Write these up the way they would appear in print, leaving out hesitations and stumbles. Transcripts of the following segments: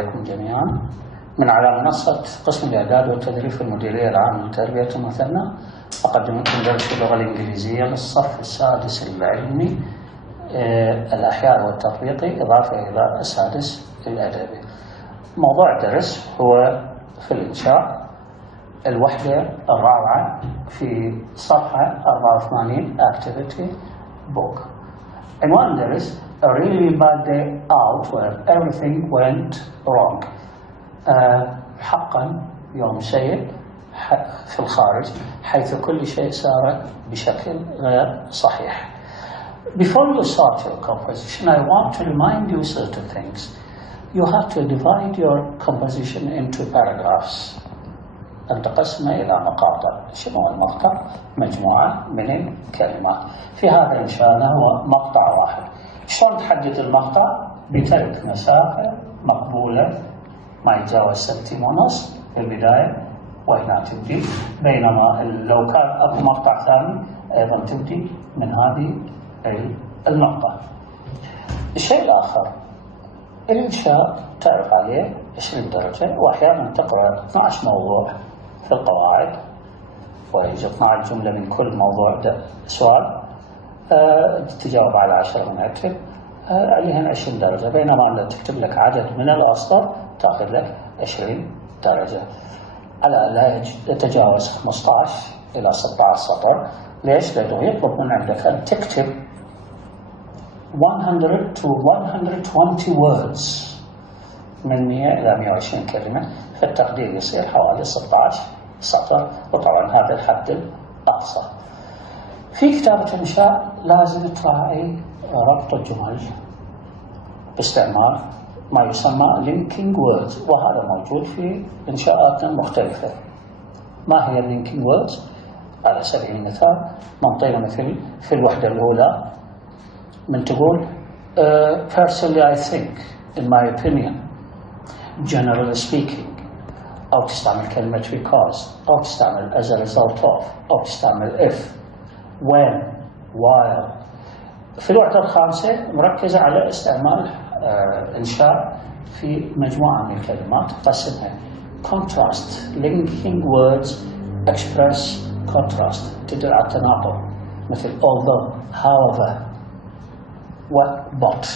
عليكم جميعا. من على منصة قسم الاعداد والتدريب في المديرية العامة لتربية المثنى، أقدم لكم درس اللغة الانكليزية للصف السادس العلمي الأحياء والتطبيقي، إضافة إلى السادس الأدبي. موضوع الدرس هو في الانشاء الوحدة الرابعة في صفحة 84 Activity Book. عنوان الدرس A really bad day out where everything went wrong. حقا يوم سيء في الخارج حيث كل شيء سار بشكل غير صحيح. Before you start your composition, I want to remind you certain things. You have to divide your composition into paragraphs. أن تقسمه إلى مقاطع. شنو المقطع؟ مجموعة من الكلمات. في هذا الإنشاء هو مقطع واحد. شلون تحدد المقطع؟ بترك مسافة مقبولة ما يتجاوز 60 ونص في البداية وهنا تبدي، بينما لو كان أكو مقطع ثاني أيضا تبدي من هذه النقطة. الشيء الآخر، الإنشاء تعرف عليه 20 درجة، وأحيانا تقرأ 12 موضوع في القواعد، ويوجد 12 جملة من كل موضوع سؤال، تجاوب على 10 مناكب عليهن 20 درجة، بينما لو تكتب لك عدد من الأسطر تأخذ لك 20 درجة على لا يتجاوز 15 إلى 16 سطر. ليش؟ لأنه يطلب من عندك أن تكتب 100 to 120 words من 100 إلى 120 كلمة، فالتقدير يصير حوالي 16 سطر، وطبعا هذا الحد الأقصى. في كتابة الإنشاء لازم تراعي ربط الجمل باستعمال ما يسمى linking words، وهذا موجود في إنشاءاتنا المختلفة. ما هي linking words؟ على سبيل المثال منطقة مثل في الوحدة الأولى من تقول personally I think, in my opinion, generally speaking، أو تستعمل كلمة because، أو تستعمل as a result of، أو تستعمل if، when، while. في الوحدة الخامسة مركزة على استعمال إنشاء في مجموعة من الكلمات تقسمها contrast، linking words express contrast، تدل على التناقض، مثل although، however و but.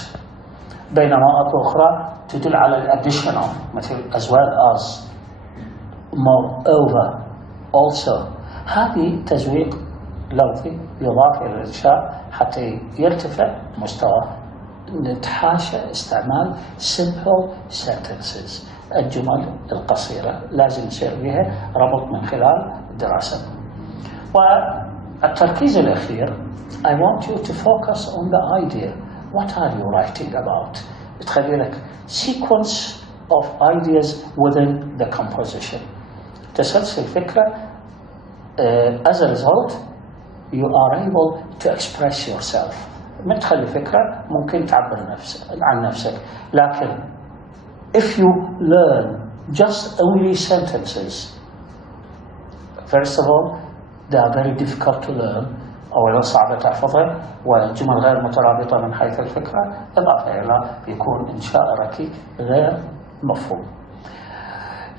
بينما أكو أخرى تدل على الادditional، مثل as well as، moreover، also. هذه تزويق لفظي يضاف إلى الإنشاء حتى يرتفع مستوى. نتحاشى استعمال simple sentences، الجمل القصيرة لازم يصير بها ربط من خلال دراسة. والتركيز الأخير I want you to focus on the idea. What are you writing about؟ بتخلي لك sequence of ideas within the composition، تسلسل فكرة. As a result you are able to express yourself. من تخلي فكرة ممكن تعبر عن نفسك، لكن if you learn just only sentences, first of all they are very difficult to learn، أولا صعبة تحفظها، والجمل غير مترابطة من حيث الفكرة، إضافة إلى يكون إنشاء ركيك غير مفهوم.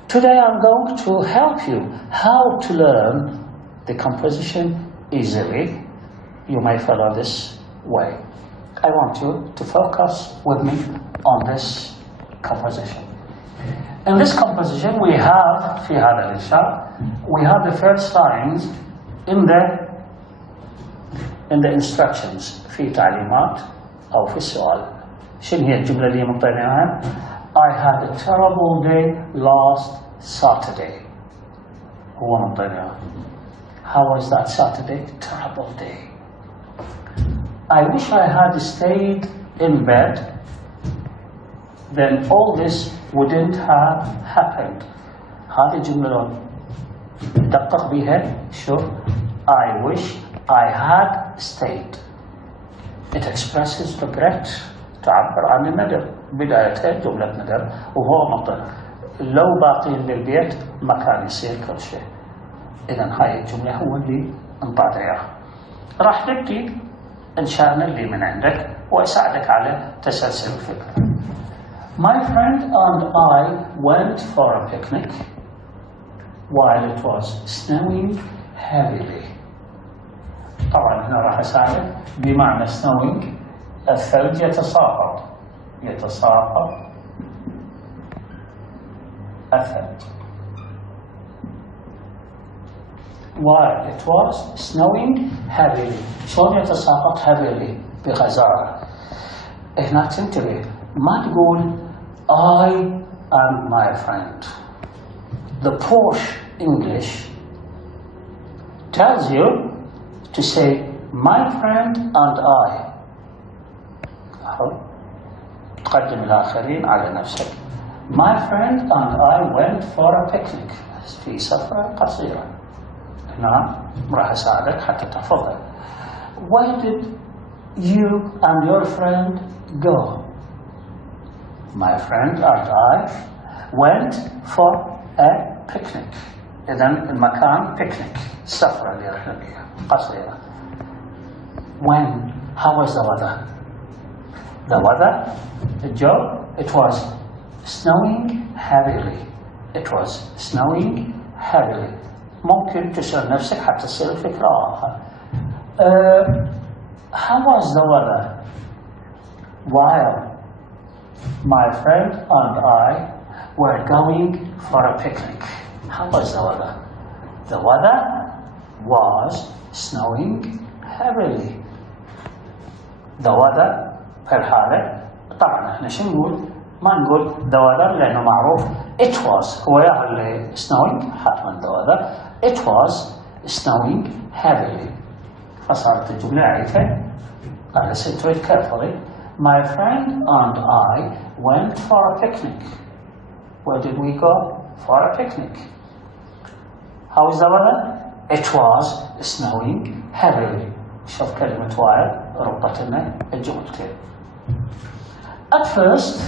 Today I'm going to help you how to learn the composition easily. You may follow this way. I want you to focus with me on this composition. In this composition we have في هذا الإنشاء we have the first lines in the instructions، في تعليمات أو في السؤال. شنو هي الجملة اللي منطيناها؟ I had a terrible day last Saturday. هو منطيناها. How was that Saturday? Terrible day. I wish I had stayed in bed, then all this wouldn't have happened. هذه الجملة دقق بها. شوف I wish I had stayed. It expresses regret، تعبر عن الندم، بدايتها جملة ندم وهو منطق. لو باقين بالبيت ما كان يصير كل شيء. إذن هاي الجملة هو اللي انطعت إياها. راح نبدي إنشاءنا اللي من عندك ويساعدك على تسلسل الفكرة. My friend and I went for a picnic while it was snowing heavily. طبعا هنا راح أساعد بمعنى snowing الثلج يتساقط الثلج. While it was snowing heavily. شلون يتساقط heavily؟ بغزارة. هنا تنتبه ما تقول I and my friend. The posh English tells you to say my friend and I. تقدم الآخرين على نفسك. My friend and I went for a picnic. في سفرة قصيرة. هنا راح أساعدك حتى تحفظها. Where did you and your friend go? My friend and I went for a picnic. إذن المكان picnic. السفرة اللي رحنا فيها قصيرة. When? How was the weather? The weather, Joe, it was snowing heavily. It was snowing heavily. ممكن تسأل نفسك حتى تصير الفكرة واضحة. How was the weather while my friend and I were going for a picnic? How was the weather? The weather was snowing heavily. The weather في الحالة طبعا احنا شو نقول؟ ما نقول the weather لأنه معروف it was هو يا اللي snowing حتما the weather it was snowing heavily. فصارت الجملة عيفة. Listen to it carefully. My friend and I went for a picnic. Where did we go? For a picnic. How was the weather? It was snowing heavily. شوف كلمة while ربط لنا الجملتين. At first,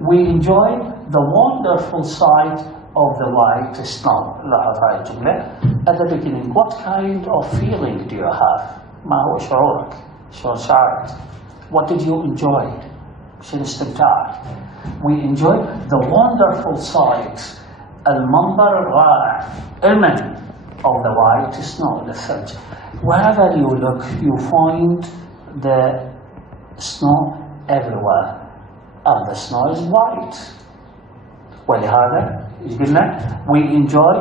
we enjoyed the wonderful sight of the white snow. لاحظ هاي الجملة. At the beginning, what kind of feeling do you have? ما هو شعورك؟ شلون شعرت؟ What did you enjoy? شنو استمتعت؟ We enjoyed the wonderful sight. المنظر الرائع. المن of the white snow, الثلج. Wherever you look, you find the snow everywhere, and the snow is white. ولهذا قلنا we enjoy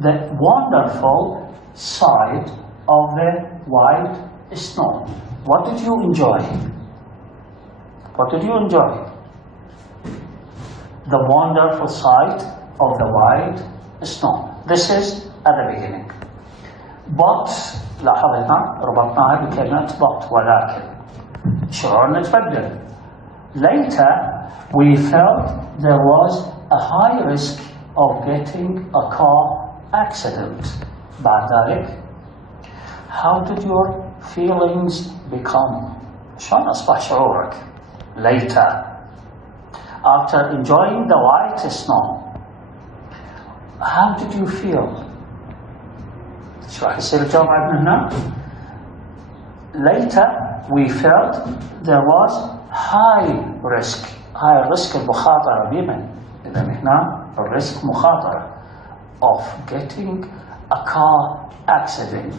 the wonderful sight of the white snow. What did you enjoy? What did you enjoy? The wonderful sight of the white snow. This is at the beginning. But لاحظنا ربطناها بكلمة but ولكن شعورنا تبدل. Later we felt there was a high risk of getting a car accident. بعد ذلك how did your feelings become? شلون أصبح شعورك? Later after enjoying the white snow how did you feel? شو راح يصير الجواب عندنا هنا؟ Later we felt there was high risk. high risk المخاطرة بمن؟ إذا هنا الريسك مخاطرة of getting a car accident.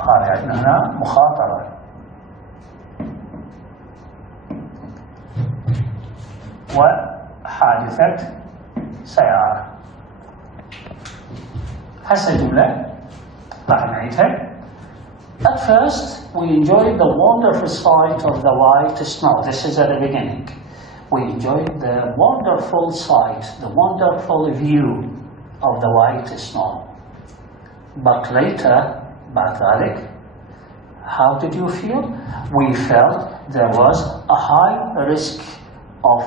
هاي عندنا هنا مخاطرة. وحادثة سيارة. هسه الجملة راح نعيدها. At first, we enjoyed the wonderful sight of the white snow. This is at the beginning. We enjoyed the wonderful sight, the wonderful view of the white snow. But later, بعد ذلك, how did you feel? We felt there was a high risk of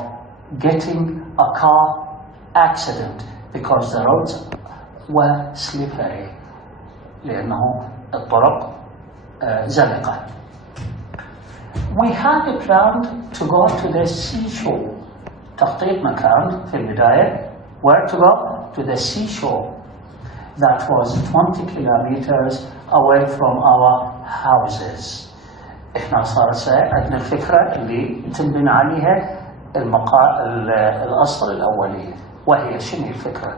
getting a car accident because the roads were slippery. لأنه الطرق زلقة. We had planned to go to the seashore. تخطيط مكان في البداية. Where to go? To the seashore. That was 20 kilometers away from our houses. إحنا صار عندنا الفكرة اللي تنبني عليها الأصل الأولية، وهي شنو الفكرة؟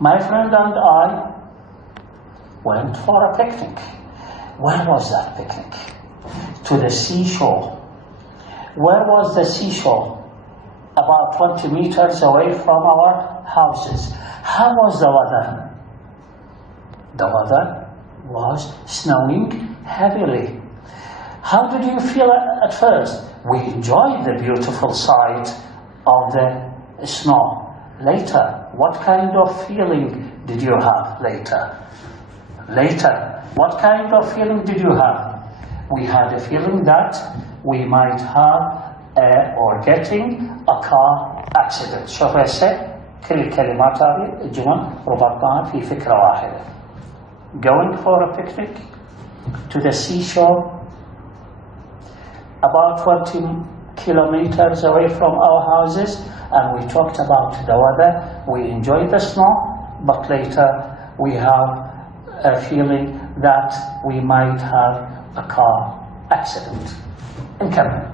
My friend and I went for a picnic. Where was that picnic? To the seashore. Where was the seashore? About 20 meters away from our houses. How was the weather? The weather was snowing heavily. How did you feel at first? We enjoyed the beautiful sight of the snow. Later, what kind of feeling did you have later? Later, what kind of feeling did you have? We had a feeling that we might have or getting a car accident. شوف هسه كل الكلمات هذه الجمل ربطناها في فكرة واحدة. Going for a picnic to the seashore about 20 kilometers away from our houses, and we talked about the weather. We enjoyed the snow, but later we have a feeling that we might have a car accident. نكمل.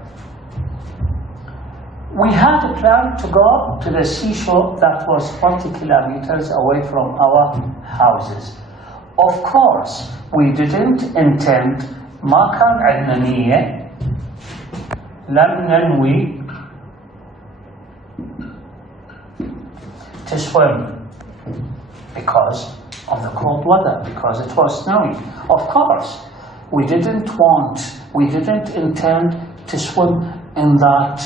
We had a plan to go to the seashore that was 20 kilometers away from our houses. Of course, we didn't intend ما كان عندنا نية لم ننوي to swim because of the cold weather, because it was snowing. Of course, we didn't intend to swim in that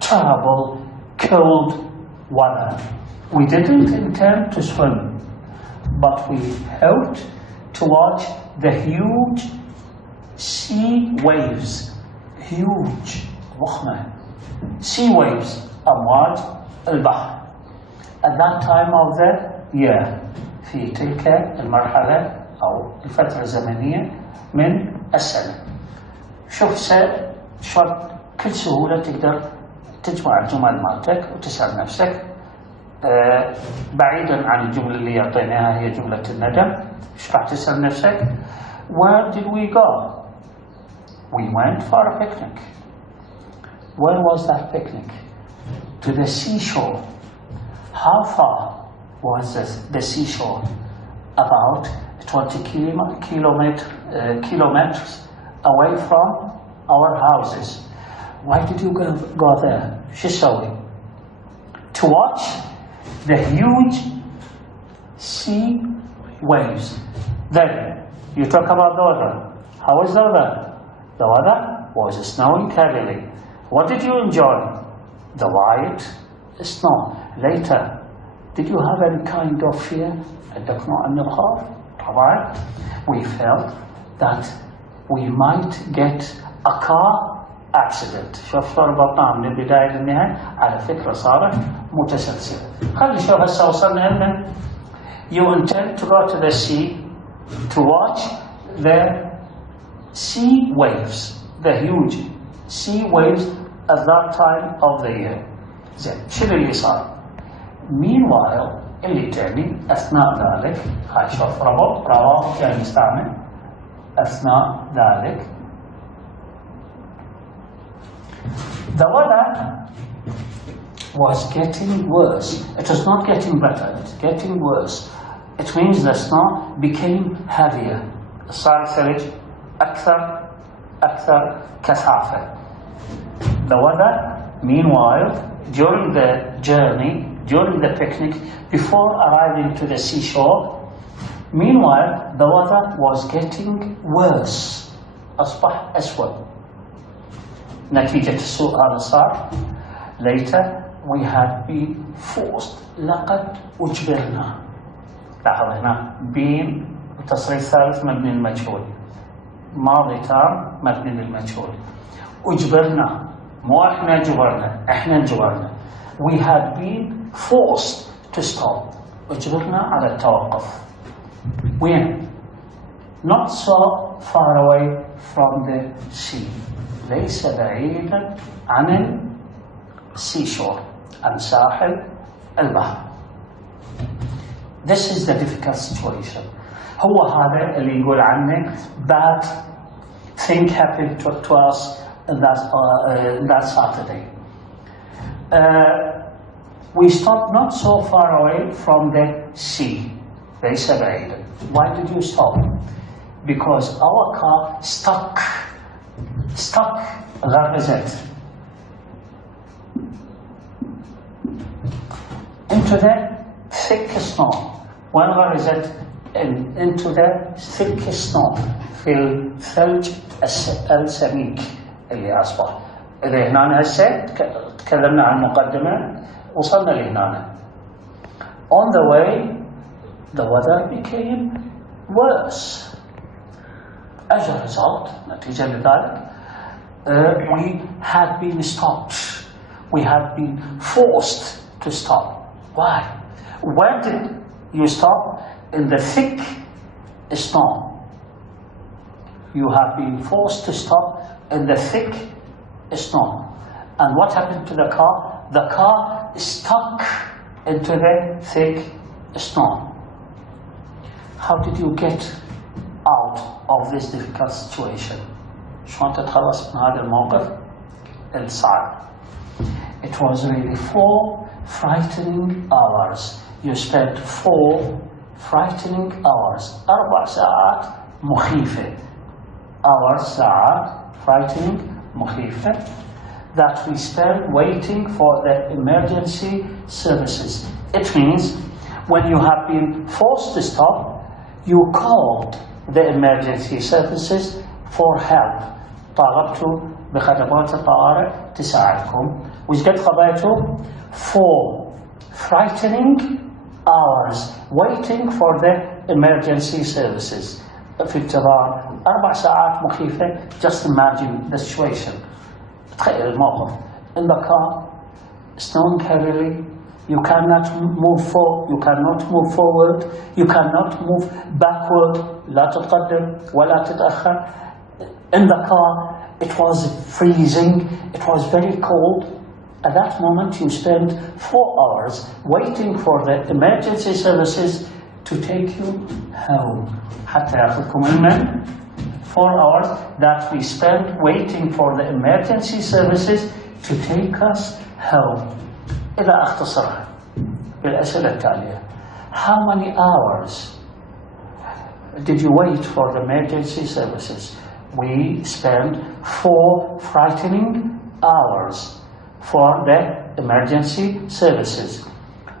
terrible cold weather. We didn't intend to swim, but we hoped to watch the huge sea waves. Huge, ضخمة. Sea waves, أمواج البحر. At that time of the year, في تلك المرحلة أو الفترة الزمنية من السنة. شوف شلون بكل سهولة تقدر تجمع الجمل مالتك وتسأل نفسك بعيدا عن الجملة اللي يعطيناها هي جملة الندم. ايش راح تسأل نفسك؟ Where did we go? We went for a picnic. Where was that picnic? To the seashore. How far was the seashore? About 20 kilometers away from our houses. Why did you go there? شو تسوي? To watch the huge sea waves. Then you talk about the weather. How was the weather? The weather was snowing heavily. What did you enjoy? The white snow. Later, did you have any kind of fear? عندك نوع من الخوف؟ طبعا. We felt that we might get a car accident. شوف شلون ربطناها من البداية للنهاية على فكرة صارت متسلسلة. خلي نشوف هسه وصلنا لنا. You intend to go to the sea to watch the sea waves, the huge sea waves at that time of the year. زين شنو اللي صار؟ Meanwhile اللي تعني أثناء ذلك هاي شوف ربط يعني نستعمل أثناء ذلك. The weather was getting worse. It was not getting better, it's getting worse. It means the snow became heavier. صار الثلج أكثر كثافة. The weather, meanwhile, during the journey, during the picnic, before arriving to the seashore, meanwhile, the weather was getting worse. أصبح أسوأ. نتيجة السوء هذا صار. Later, we had been forced. لقد أجبرنا. لاحظ هنا been وتصريف ثالث مبني للمجهول. ماضي تام مبني للمجهول. أجبرنا. مو احنا جبرنا، احنا انجبرنا. We had been forced to stop. أجبرنا على التوقف. وين؟ Not so far away from the sea. ليس بعيدا عن seashore، عن ساحل البحر. This is the difficult situation. هو هذا اللي يقول عنه bad thing happened to us that Saturday. we stopped not so far away from the sea. ليس بعيدا. Why did you stop? Because our car stuck غرزت into the thick snow. When غرزت into the thick snow في الثلج السميك اللي أصبح. إذا هنا هسه تكلمنا عن مقدمة وصلنا لهنا. On the way the weather became worse. As a result, نتيجة لذلك, we had been stopped. We had been forced to stop. Why? Where did you stop? In the thick snow. You have been forced to stop in the thick snow. And what happened to the car? The car stuck into the thick snow. How did you get out of this difficult situation? شلون تتخلص من هذا الموقف الصعب? It was really 4 frightening hours. You spent 4 frightening hours. 4 ساعات مخيفة. Hours, ساعات, frightening, مخيفة. That we spent waiting for the emergency services. It means when you have been forced to stop, you called the emergency services for help. طالبتوا بخدمات الطوارئ تساعدكم. وش قد قضيتوا؟ 4 frightening hours waiting for the emergency services. في انتظار 4 ساعات مخيفة. Just imagine the situation. تخيل الموقف. In the car, snowing heavily. You cannot move forward. You cannot move backward. لا تتقدم ولا تتأخر. In the car, it was freezing. It was very cold. At that moment, you spent 4 hours waiting for the emergency services to take you home. حتى يأخذكم المن. 4 hours that we spent waiting for the emergency services to take us home. إذا أختصرها بالأسئلة التالية. How many hours did you wait for the emergency services? We spent 4 frightening hours for the emergency services.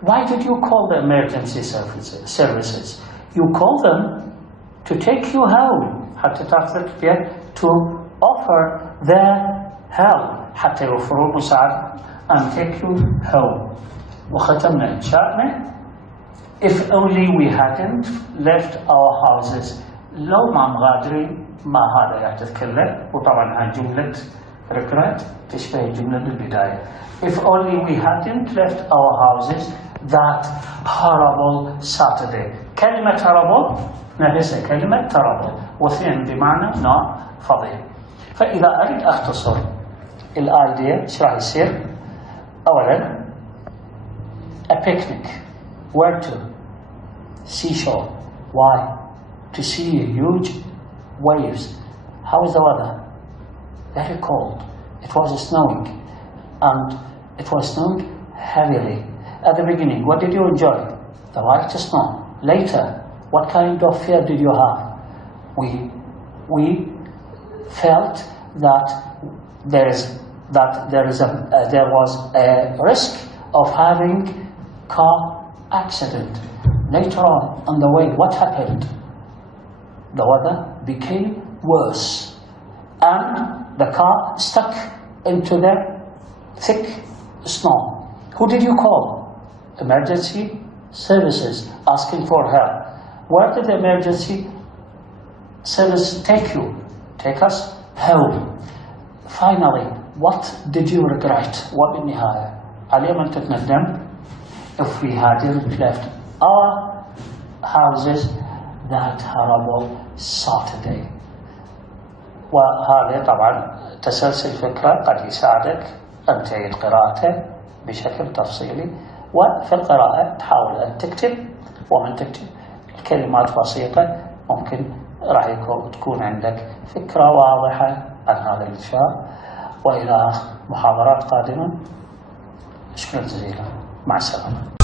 Why did you call the emergency services? You called them to take you home. حتى تأخذك to offer their help. حتى يوفروا مساعدة and take you home. وختمنا إنشاءنا. If only we hadn't left our houses. لو ما مغادرين ما هذا يحدث كله. وطبعا هاي جملة regret تشبه الجملة بالبداية. If only we hadn't left our houses that horrible Saturday. كلمة horrible نفسها كلمة terrible واثنين بمعنى نوع فظيع. فإذا أريد أختصر الآيديا إيش راح يصير؟ أولاً a picnic. Where to? Seashore. Why? To see huge waves. How is the weather? Very cold. It was snowing. And it was snowing heavily. At the beginning, what did you enjoy? The light snow. Later, what kind of fear did you have? We felt that there was a risk of having car accident. Later on the way, what happened? The weather became worse and the car stuck into the thick snow. Who did you call? Emergency services asking for help. Where did the emergency service take you? Take us home. Finally, what did you regret? وبالنهاية على من تتندم if we hadn't left our houses that horrible Saturday. وهذا طبعا تسلسل فكرة قد يساعدك أن تعيد قراءته بشكل تفصيلي. وفي القراءة تحاول أن تكتب ومن تكتب الكلمات بسيطة ممكن راح تكون عندك فكرة واضحة عن هذا الإنشاء. وإلى محاضرات قادمة. شكرا جزيلا، مع السلامة.